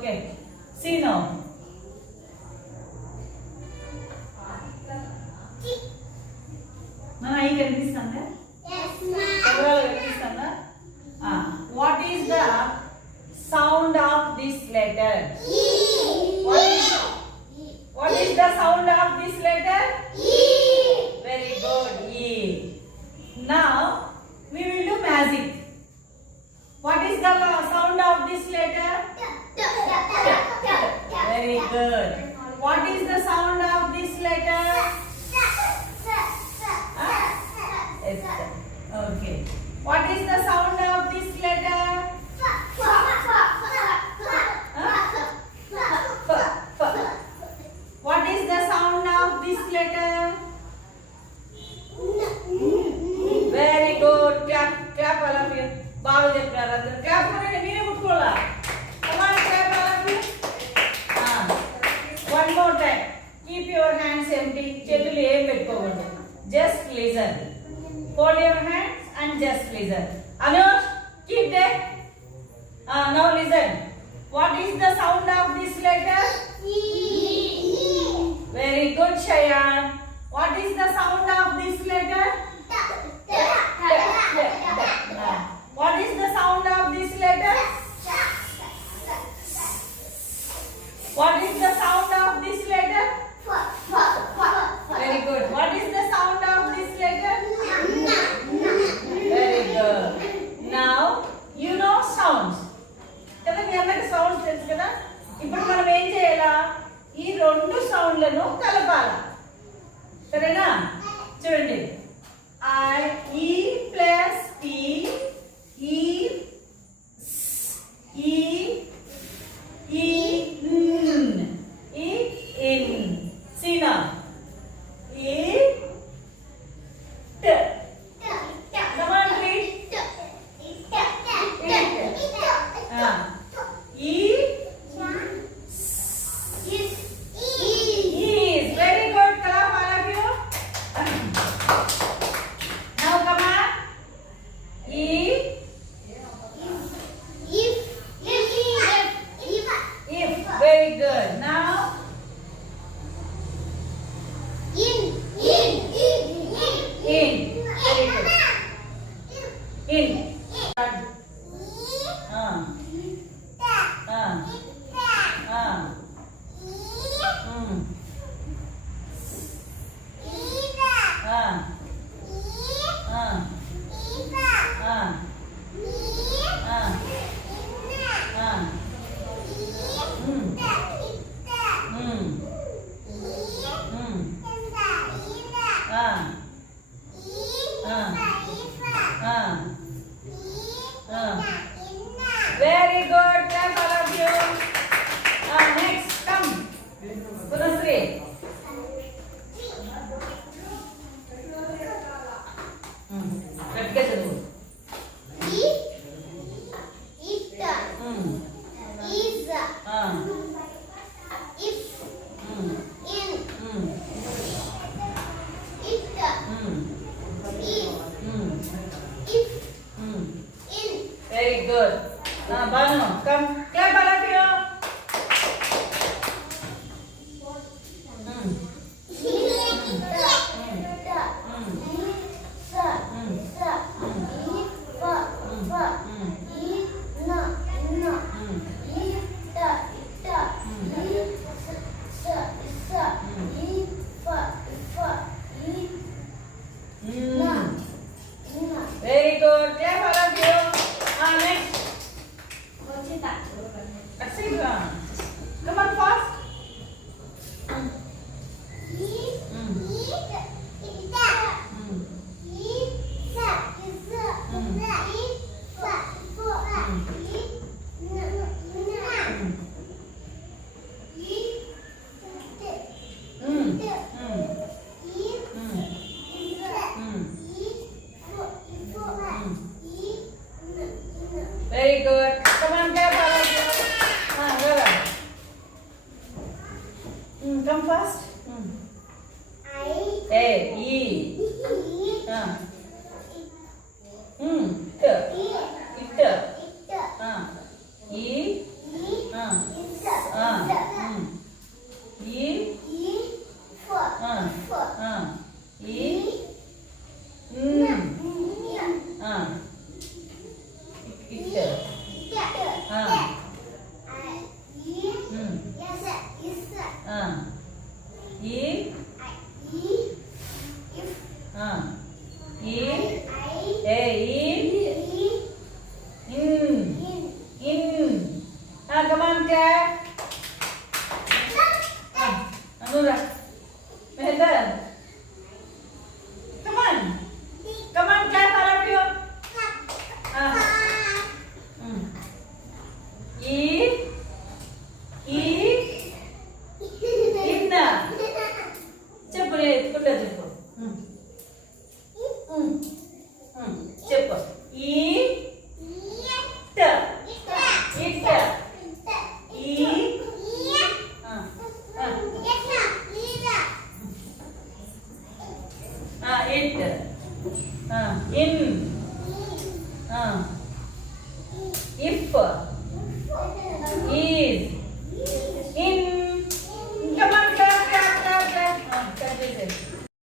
Okay. See now. Nana, I can listen. Yes, ma'am. What is the sound of this letter? E. What is the sound of this letter? E. Very good. E. Now we will do magic. What is the sound of this letter? Very good. What is the sound of this letter? Okay. What is the sound of this letter? What is the sound of this letter? Very good. Clap, clap all of you. బాగా చెప్పారు అందరూ. Clap కొనండి, మీరే ముట్టుకోవాలా. Come on, clap all of you. One more time. Keep your hands empty. చేతులు ఏం పెట్టుకోకూడదు. Just listen. Hold your hands and just listen. Anush, keep there. Now listen. What is the sound of this letter? E. Very good, Shayan. What is the sound of this letter? What is the sound of this letter? What is the sound of this letter? Very good. What is the sound of this letter? Very good. Now you know sounds. కదా మీ అందరికి sounds తెలుసు కదా. ఇప్పుడు మనం ఏం చేయాలా? ఈ రెండు సౌండ్లను కలపాలి. సరేనా? చూడండి. I E plus P E E E N E in. See now. E T. Come on, read. E is very good. Clap all of you. Now come on. E if. Very good. Now in. Very good. In. Very good. Clap all of you. Next, come. Punasri. గట్టిగా చదువు. Very good. Banu, come. Clap all of you. Very good. Clap all of you. Next. Come on fast. Very good. Come on, clap all of you. Come fast. A, E. It. E. Anura. Meher. Come on. Come on, clap all of you. E. Inna. చెప్పు రే ఎత్తుకుంటా చెప్పు చెప్పు ఈ ట it ఈ it in if